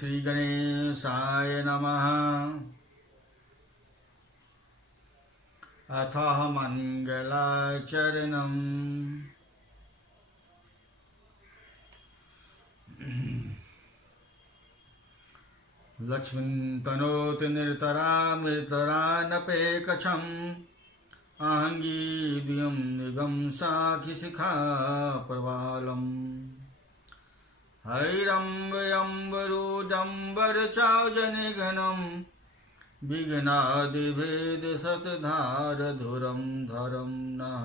श्री गणेशाय नमः। अथ मंगलाचरणम्। लक्ष्मीं तनोति निर्तरामृतरानपेकछम् आहंगीद्यं निगम साखिशिखा प्रवालम् हैरम्बयम्बरूडम्बरचार्जनिघ्नं विघ्नादिभेदशतधारधुरं धरं नः।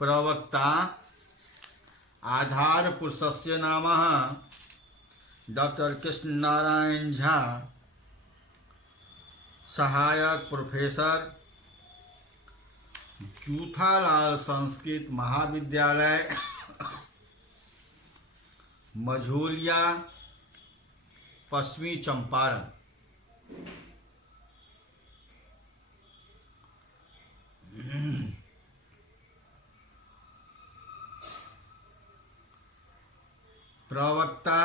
प्रवक्ता आधार पुरुषस्य नामः डॉक्टर कृष्ण नारायण झा, सहायक प्रोफेसर, जूथालाल संस्कृत महाविद्यालय, मझौलिया, पश्चिमी चंपारण। प्रवक्ता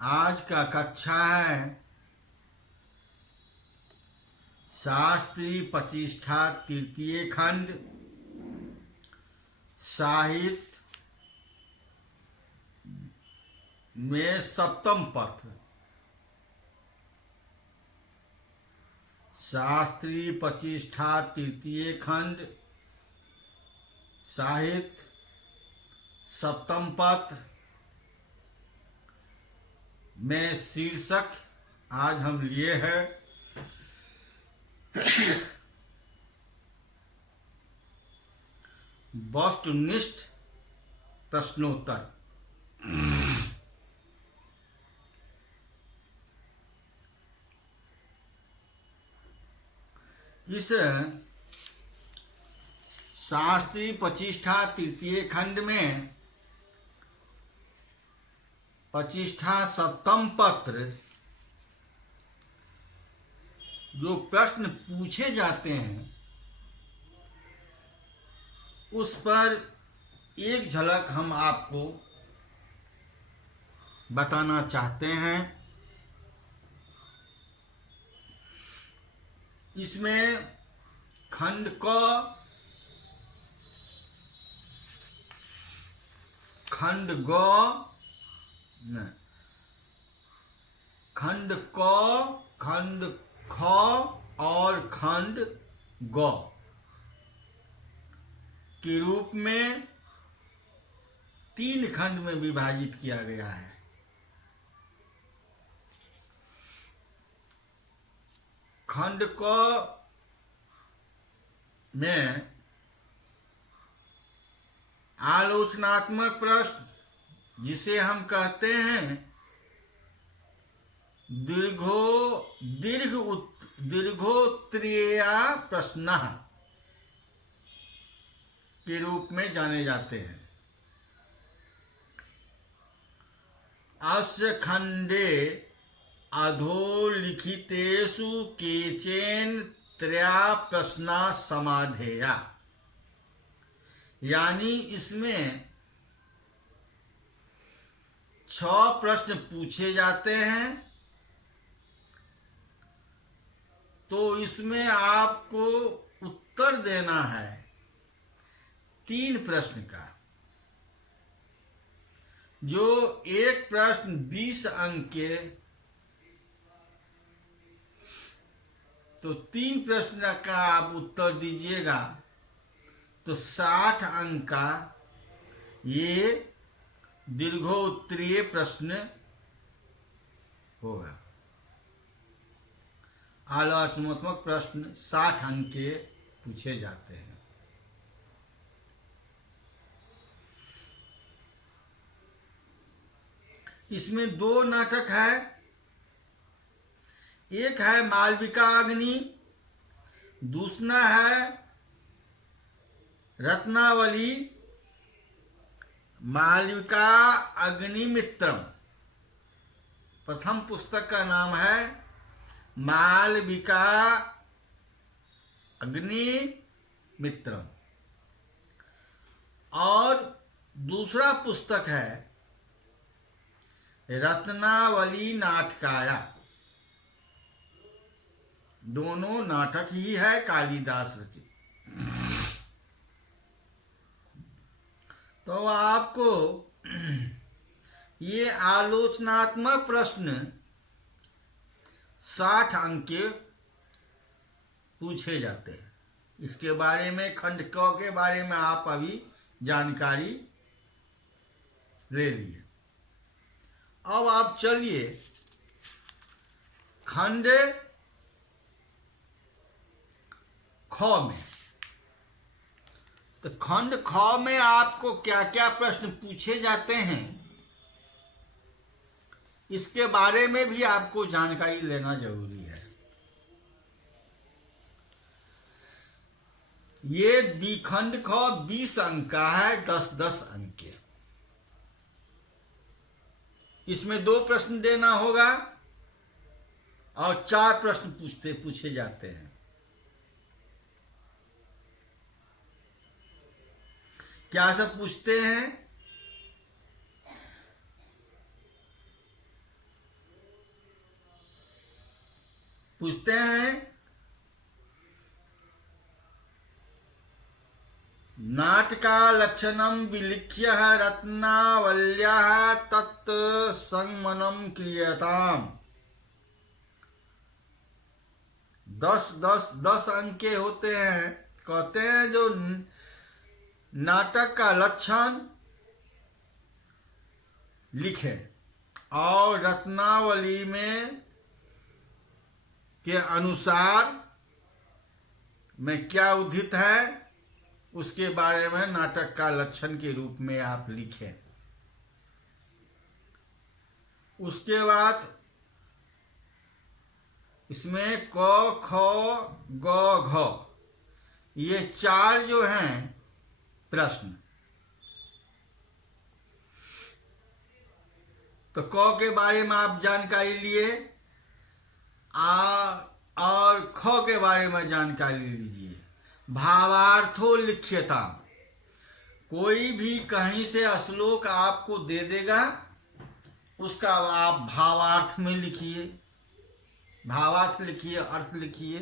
आज का कक्षा है शास्त्री प्रतिष्ठा तृतीय खंड, साहित्य में सप्तम पत्र। शास्त्री प्रतिष्ठा तृतीय खंड, साहित्य सप्तम पत्र में शीर्षक आज हम लिए हैं वस्तुनिष्ठ प्रश्नोत्तर। इस शास्त्री प्रतिष्ठा तृतीय खंड में प्रतिष्ठा सप्तम पत्र जो प्रश्न पूछे जाते हैं उस पर एक झलक हम आपको बताना चाहते हैं। इसमें खंड क, खंड ग, खंड क, खंड ख और खंड ग के रूप में तीन खंड में विभाजित किया गया है। खंड क में आलोचनात्मक प्रश्न, जिसे हम कहते हैं दीर्घोत्तरीय प्रश्न के रूप में जाने जाते हैं। अस्य खंडे अधोलिखितेषु केचन त्रया प्रश्ना समाधेया, यानी इसमें 6 प्रश्न पूछे जाते हैं, तो इसमें आपको उत्तर देना है 3 प्रश्न का। जो एक प्रश्न 20 अंक के, तो 3 प्रश्न का आप उत्तर दीजिएगा तो 60 अंक का ये दीर्घोत्तरीय प्रश्न होगा। आलोचनात्मक प्रश्न 60 अंक के पूछे जाते हैं। इसमें 2 नाटक है। एक है मालविका अग्नि, दूसरा है रत्नावली मालविका अग्निमित्रम। प्रथम पुस्तक का नाम है मालविका अग्निमित्रम और दूसरा पुस्तक है रत्नावली नाटकाया। दोनों नाटक ही है कालिदास रचित। तो आपको ये आलोचनात्मक प्रश्न 60 अंक के पूछे जाते हैं। इसके बारे में खंड क के बारे में आप अभी जानकारी ले लिए। अब आप चलिए खंड ख में। तो खंड ख में आपको क्या क्या प्रश्न पूछे जाते हैं, इसके बारे में भी आपको जानकारी लेना जरूरी है। ये खंड ख 20 अंक का है, 10-10 अंक के। इसमें 2 प्रश्न देना होगा और 4 प्रश्न पूछे जाते हैं। क्या सब पूछते हैं? पूछते हैं नाटका लक्षणम विलिख्य रत्नावल्या तत् संमनम क्रियताम। 10 अंक के होते हैं। कहते हैं जो नाटक का लक्षण लिखे और रत्नावली में के अनुसार में क्या उद्धित है उसके बारे में नाटक का लक्षण के रूप में आप लिखें। उसके बाद इसमें क ख ग घ ये 4 जो हैं प्रश्न। तो क के बारे में आप जानकारी लिए और ख के बारे में जानकारी लीजिए। भावार्थो लिख्यता। कोई भी कहीं से श्लोक आपको दे देगा, उसका आप भावार्थ में लिखिए। भावार्थ लिखिए, अर्थ लिखिए।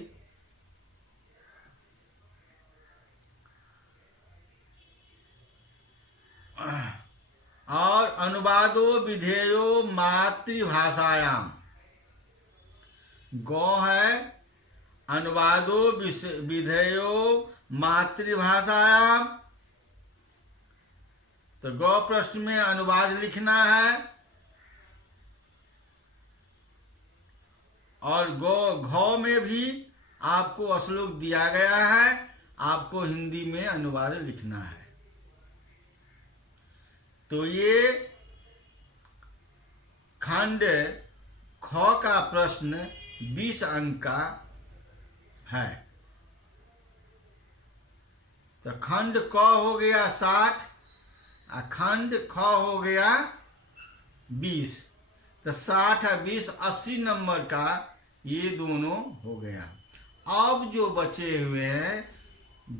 और अनुवादो विधेयो मातृभाषायाम। गौ है अनुवादो विधेयो मातृभाषायाम। तो गौ प्रश्न में अनुवाद लिखना है और घ में भी आपको श्लोक दिया गया है, आपको हिंदी में अनुवाद लिखना है। तो ये खंड ख का प्रश्न 20 अंक का है। तो खंड क हो गया 60 और खंड ख हो गया 20। तो 60 और 20 80 नंबर का ये दोनों हो गया। अब जो बचे हुए हैं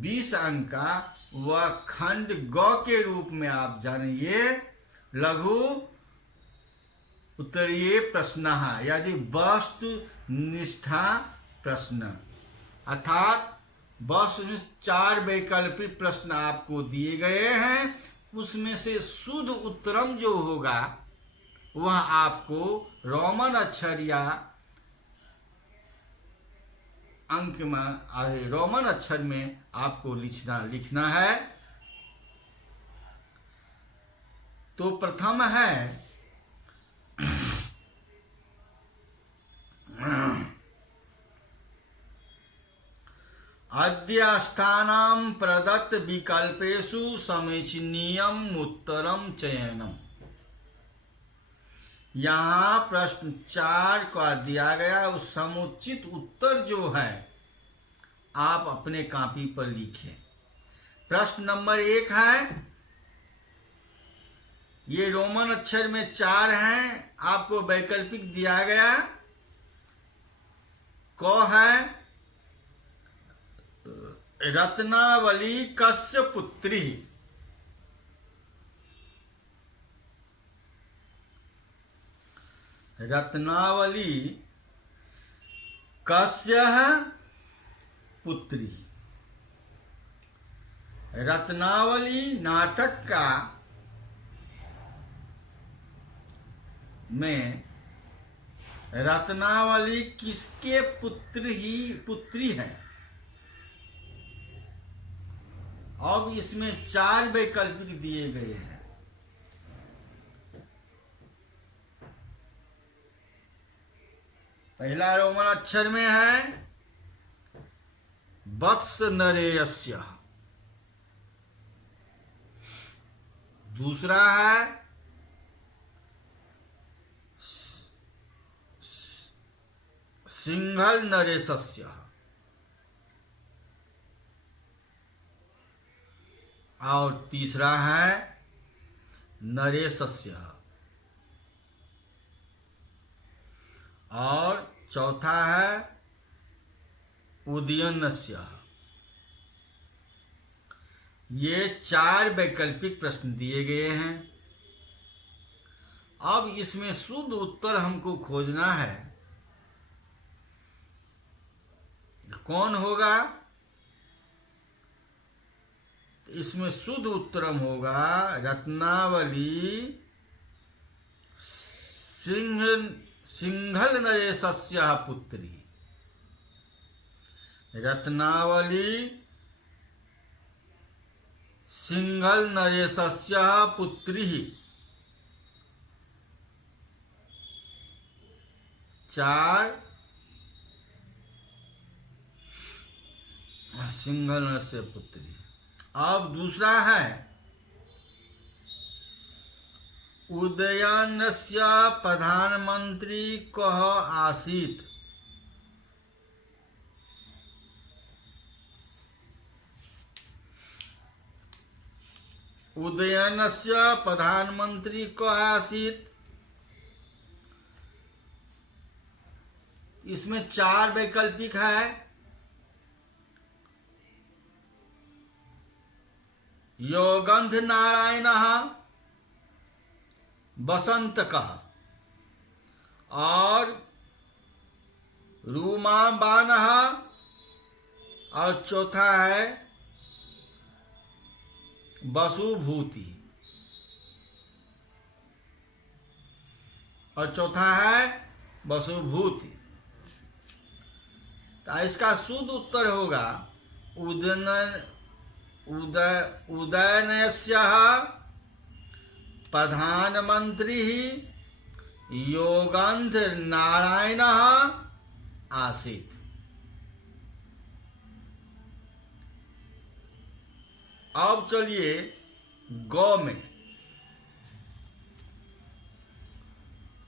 20 अंक का, वह खंड ग के रूप में आप जानिए लघु उत्तरीय प्रश्न, यदि वस्तु निष्ठा प्रश्न, अर्थात वस्तु 4 वैकल्पिक प्रश्न आपको दिए गए हैं, उसमें से शुद्ध उत्तरम जो होगा वह आपको रोमन अक्षर या अंक में रोमन अक्षर में आपको लिखना है। तो प्रथम है अद्यस्थानां प्रदत्त विकल्पेषु समीचीनियम उत्तरम चयनम। यहाँ प्रश्न 4 का दिया गया उस समुचित उत्तर जो है आप अपने कॉपी पर लिखें। प्रश्न नंबर 1 है, ये रोमन अक्षर में 4 हैं, आपको वैकल्पिक दिया गया। क है रत्नावली कस्य पुत्री। रत्नावली कस्य पुत्री। रत्नावली नाटक का में रत्नावली किसके पुत्री है। अब इसमें 4 वैकल्पिक दिए गए हैं। पहला रोमन अक्षर में है वत्स नरेयस्य। दूसरा है सिंघल नरेशस्य। और तीसरा है नरेशस्य। और चौथा है उदयनस्य। ये 4 वैकल्पिक प्रश्न दिए गए हैं। अब इसमें शुद्ध उत्तर हमको खोजना है। कौन होगा? इसमें शुद्ध उत्तरम होगा रत्नावली सिंघल नरेशस्य पुत्री। रत्नावली सिंघल नरेशस्य पुत्री। 4 सिंघल नरेशस्य पुत्री। अब दूसरा है उदयनस्य प्रधानमंत्री कः आसीत्। उदयनस्य प्रधानमंत्री कः आसीत्। इसमें 4 वैकल्पिक है। योगंध नारायणः, वसंतकः और रूमाबाणः। और चौथा है वसुभूति। और चौथा है वसुभूति। तो इसका शुद्ध उत्तर होगा उदयनस्य प्रधानमंत्री योगंध नारायणः आसीत्। अब चलिए गौ में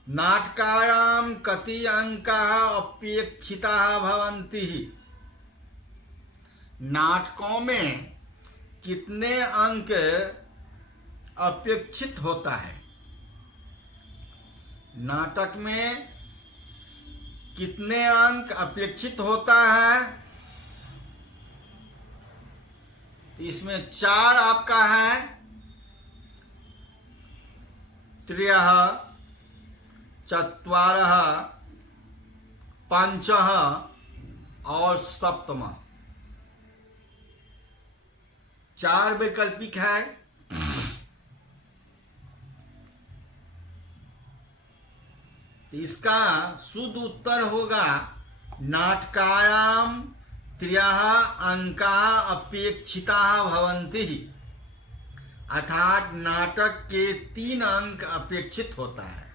नाटकायां कति अंकाः अपेक्षिताः भवन्ति। नाटकों में कितने अंक अपेक्षित होता है। नाटक में कितने अंक अपेक्षित होता है। इसमें 4 आपका है। त्रयः, चत्वारः, पंचः और सप्तमः। 4 वैकल्पिक है। इसका शुद्ध उत्तर होगा नाटकायां 3 अंकाः अपेक्षिताः भवन्ति। अर्थात नाटक के 3 अंक अपेक्षित होता है।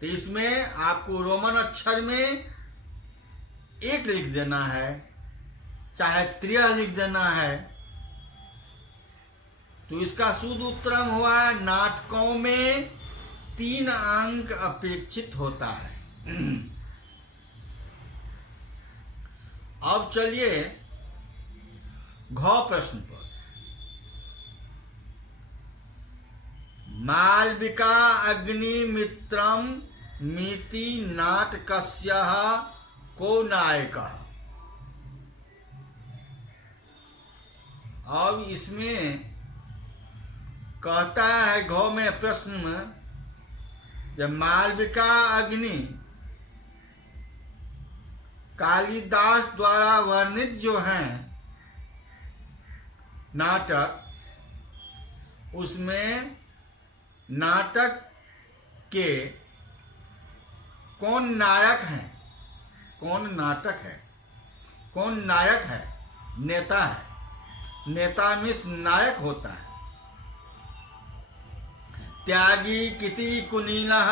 तो इसमें आपको रोमन अक्षर में 1 लिख देना है, चाहे 3 लिख देना है। तो इसका शुद्ध उत्तर हुआ नाटकों में 3 अंक अपेक्षित होता है। अब चलिए घ प्रश्न पर। मालविका अग्निमित्रम मिति नाटकस्यः को नायकः। अब इसमें कहता है घ में प्रश्न में, जब मालविका अग्नि कालिदास द्वारा वर्णित जो हैं नाटक, उसमें नाटक के कौन नायक हैं, कौन नाटक है, कौन नायक है? नेता है। नेता मीन्स नायक होता है। त्यागी किति कुनीनः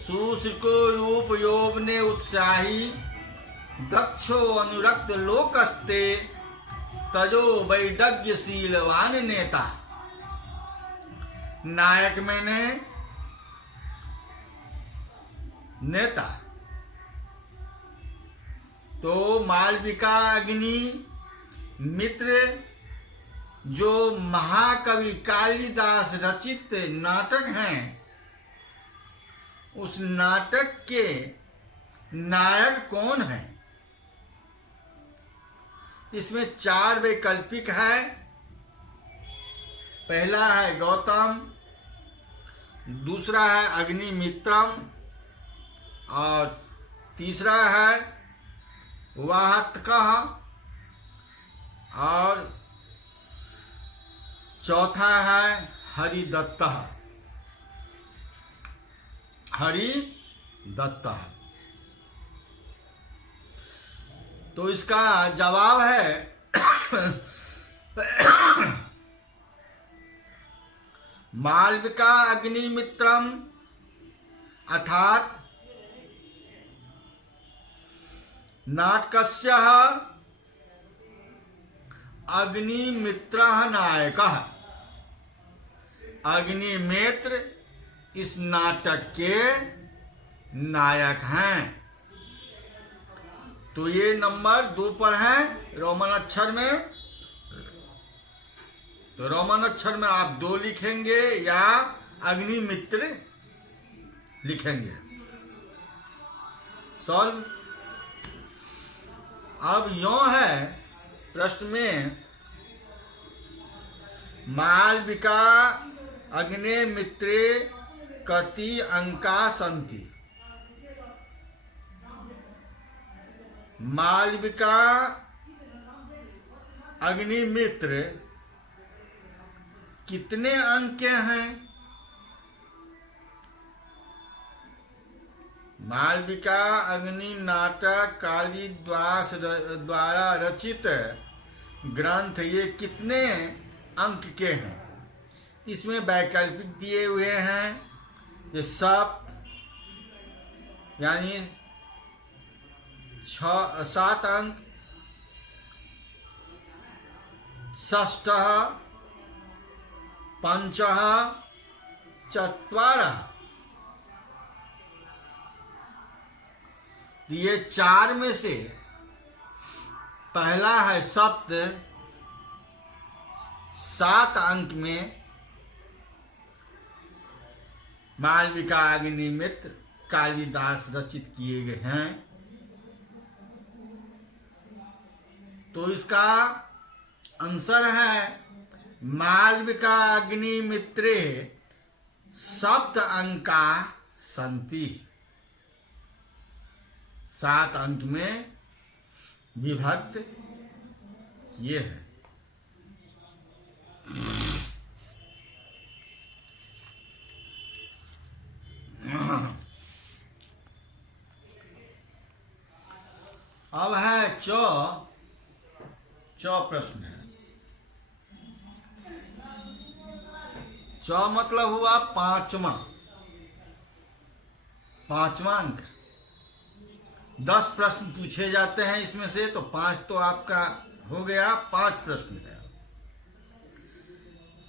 शुश्रुको रूप योवने उत्साही दक्षो अनुरक्त लोकस्ते तजो वैदग्यशीलवान नेता। नायक मैंने नेता। तो मालविका अग्नि मित्र जो महाकवि कालिदास रचित नाटक हैं, उस नाटक के नायक कौन हैं? इसमें 4 वैकल्पिक है। पहला है गौतम, दूसरा है अग्निमित्रम, और तीसरा है वाहतकः, और चौथा है हरिदत्तः। हरिदत्तः। तो इसका जवाब है मालविका अग्निमित्रम, अर्थात नाटकस्य अग्निमित्रः नायकः। अग्निमित्र इस नाटक के नायक हैं। तो ये नंबर 2 पर है रोमन अक्षर में। तो रोमन अक्षर में आप 2 लिखेंगे या अग्निमित्र लिखेंगे। सॉल्व। अब यों है प्रश्न में, मालविका अग्निमित्रे कति अंका सन्ति। मालविका अग्निमित्र कितने अंक के हैं? मालविका अग्नि नाटक कालिदास द्वारा रचित ग्रंथ ये कितने अंक के हैं? इसमें वैकल्पिक दिए हुए हैं। ये सप्त यानी 7 अंक, षष्ठः, पंचः, चत्वारः। ये 4 में से पहला है सप्त, 7 अंक में मालविका अग्निमित्र कालिदास रचित किए गए हैं। तो इसका आंसर है मालविका अग्निमित्रे सप्त अंका सन्ति। 7 अंक में विभक्त किए हैं। अब है च प्रश्न है। च मतलब हुआ 5वां अंक। 10 प्रश्न पूछे जाते हैं इसमें से, तो 5 तो आपका हो गया। 5 प्रश्न है।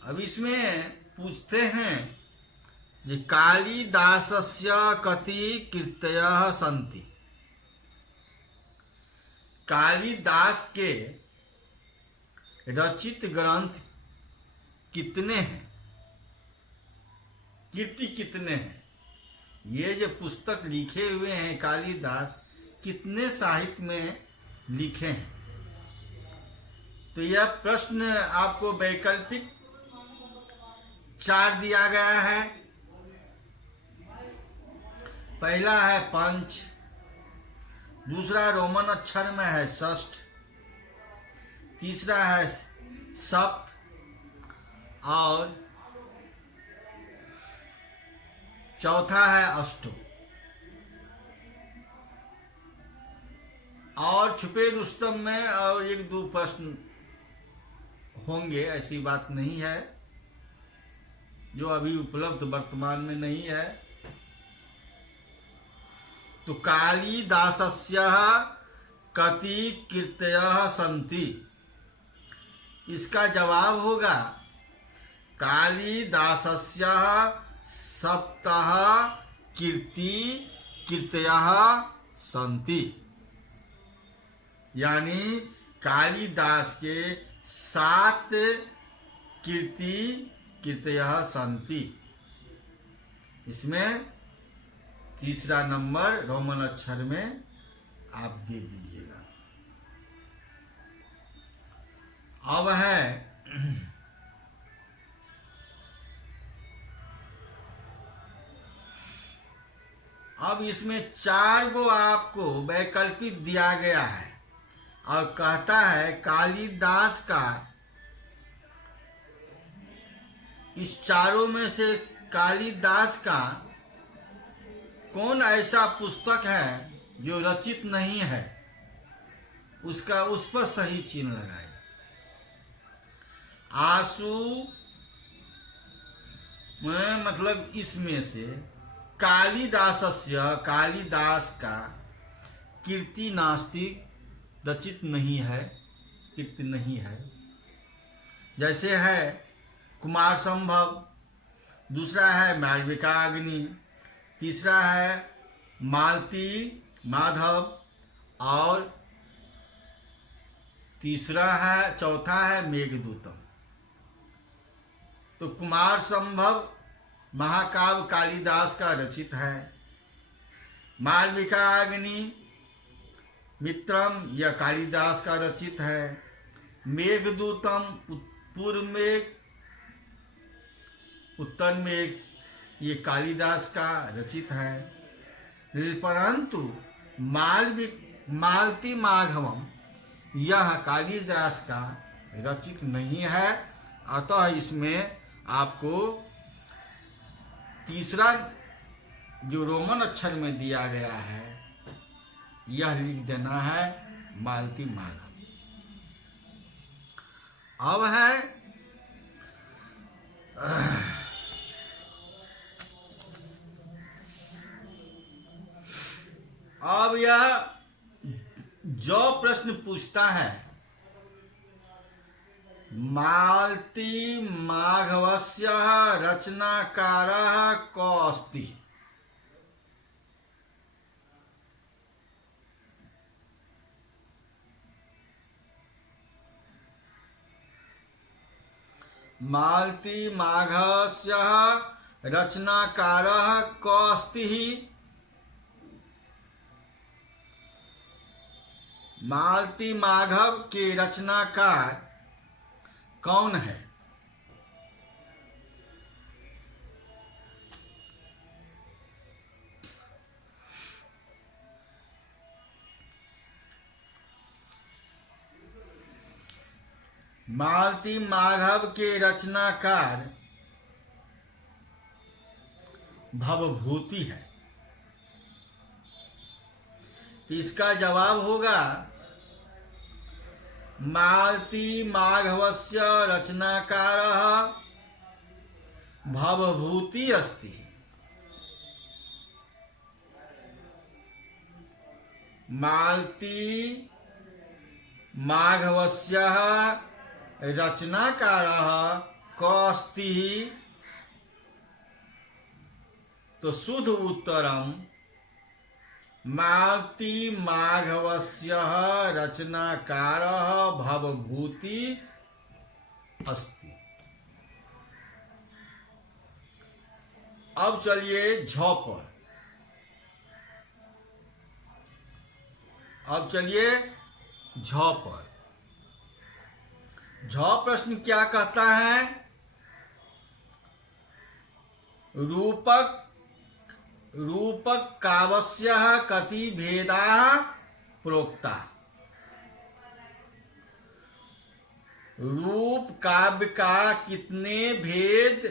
अब इसमें पूछते हैं कि कालिदासस्य कति कृतयः सन्ति। कालिदास के रचित ग्रंथ कितने हैं? कीर्ति कितने हैं? ये जो पुस्तक लिखे हुए हैं कालिदास कितने साहित्य में लिखे हैं? तो यह प्रश्न आपको वैकल्पिक 4 दिया गया है। पहला है पंच, दूसरा रोमन अक्षर में है षष्ठ, तीसरा है सप्त और चौथा है अष्टो। और छुपे रुस्तम में और 1-2 प्रश्न होंगे, ऐसी बात नहीं है, जो अभी उपलब्ध वर्तमान में नहीं है। तो कालिदासस्य कति कीर्तयः सन्ति, इसका जवाब होगा कालिदासस्य सप्तः कीर्तयः सन्ति, यानी कालिदास के 7 कीर्तयः सन्ति। इसमें तीसरा नंबर रोमन अक्षर में आप दे दीजिएगा। अब है अब इसमें 4 गो आपको वैकल्पिक दिया गया है और कहता है कालिदास का इस चारों में से कालिदास का कौन ऐसा पुस्तक है जो रचित नहीं है, उसका उस पर सही चिन्ह लगाए। आंसू में मतलब इसमें से कालिदासस्य, कालिदास का कीर्ति नास्ति, रचित नहीं है, कीर्ति नहीं है। जैसे है कुमार संभव, दूसरा है मालविकाग्नि, तीसरा है मालती माधव और चौथा है मेघदूतम। तो कुमार संभव महाकाव्य कालिदास का रचित है, मालविकाग्नि मित्रम यह कालिदास का रचित है, मेघदूतम पूर्व मेघ उत्तर मेघ ये कालिदास का रचित है। परंतु मालती माघवम यह कालिदास का रचित नहीं है। अतः इसमें आपको तीसरा जो रोमन अक्षर में दिया गया है यह लिख देना है मालती माघव। अब है अब यह जो प्रश्न पूछता है मालती माघवस्य रचनाकारः को अस्ति, मालती माघवस्य रचनाकारः को अस्ति। मालती माघव के रचनाकार कौन है? मालती माघव के रचनाकार भवभूति है। तो इसका जवाब होगा मालती माघवस्य रचनाकारः भवभूति अस्ति। मालती माघवस्य रचनाकारः को अस्ति। तो शुद्ध उत्तरम मालती माघवस्य रचनाकारः भवभूति अस्ति। अब चलिए झ पर। अब चलिए झ पर। झ प्रश्न क्या कहता है? रूपक काव्यस्यः कति भेदाः प्रोक्ता। रूप काव्य का कितने भेद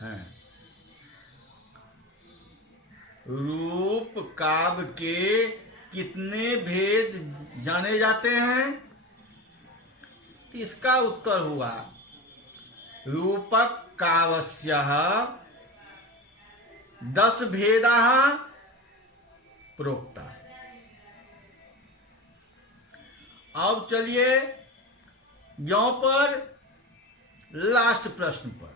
हैं? रूप काव्य के कितने भेद जाने जाते हैं? इसका उत्तर हुआ रूपक काव्यस्यः 10 भेदाः प्रोक्ता। अब चलिए यों पर लास्ट प्रश्न पर।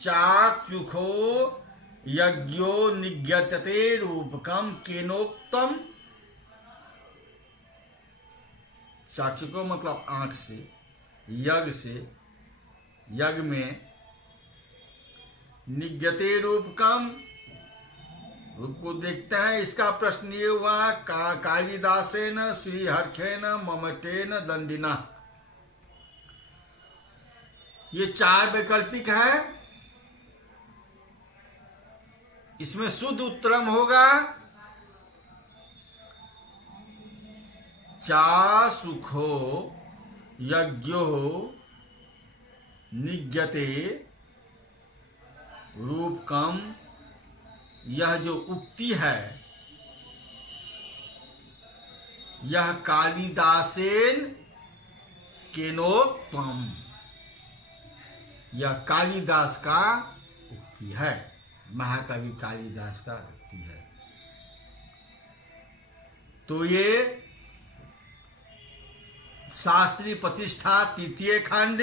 चाक्षुषो यज्ञो निगत्यते रूपकम केनोक्तम। चाक्षुषो मतलब आंख से, यज्ञ में निगत्यते रूपकम, रूप को देखते हैं। इसका प्रश्न ये हुआ कालिदासेन श्रीहर्षेन ममटेन दंडिना। ये 4 वैकल्पिक है। इसमें शुद्ध उत्तरम होगा चाक्षुषो यज्ञो निगत्यते रूपकम। यह जो उक्ति है यह कालिदासेन केनोक्तम, यह कालिदास का उक्ति है, महाकवि कालिदास का उक्ति है। तो ये शास्त्रीय प्रतिष्ठा तृतीय खंड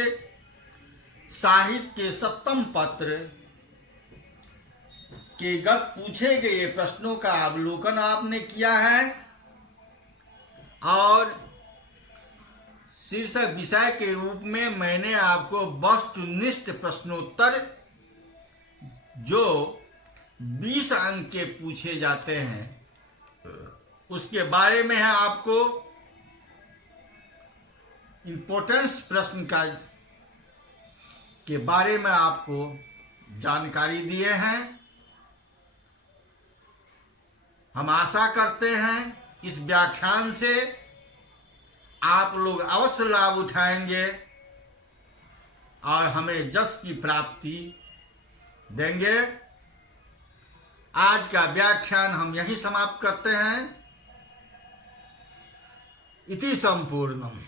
साहित्य के 7वें पत्र के गत पूछे गए प्रश्नों का अवलोकन आपने किया है और शीर्षक विषय के रूप में मैंने आपको वस्तुनिष्ठ प्रश्नोत्तर जो 20 अंक के पूछे जाते हैं उसके बारे में है आपको इम्पोर्टेंस प्रश्न का के बारे में आपको जानकारी दिए हैं। हम आशा करते हैं इस व्याख्यान से आप लोग अवश्य लाभ उठाएंगे और हमें यश की प्राप्ति देंगे। आज का व्याख्यान हम यहीं समाप्त करते हैं। इति संपूर्णम।